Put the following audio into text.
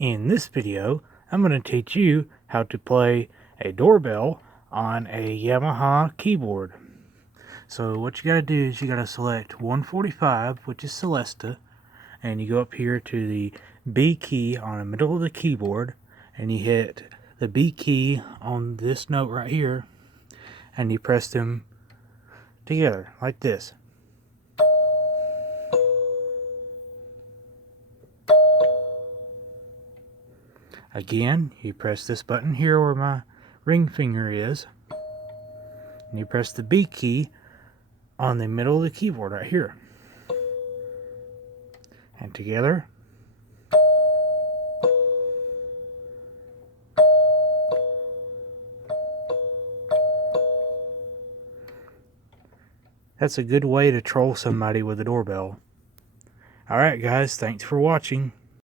In this video, I'm going to teach you how to play a doorbell on a Yamaha keyboard. So what you got to do is you got to select 145, which is Celesta, and you go up here to the B key on the middle of the keyboard, and you hit the B key on this note right here, and you press them together like this. Again, you press this button here where my ring finger is, and you press the B key on the middle of the keyboard right here. And together. That's a good way to troll somebody with a doorbell. Alright guys, thanks for watching.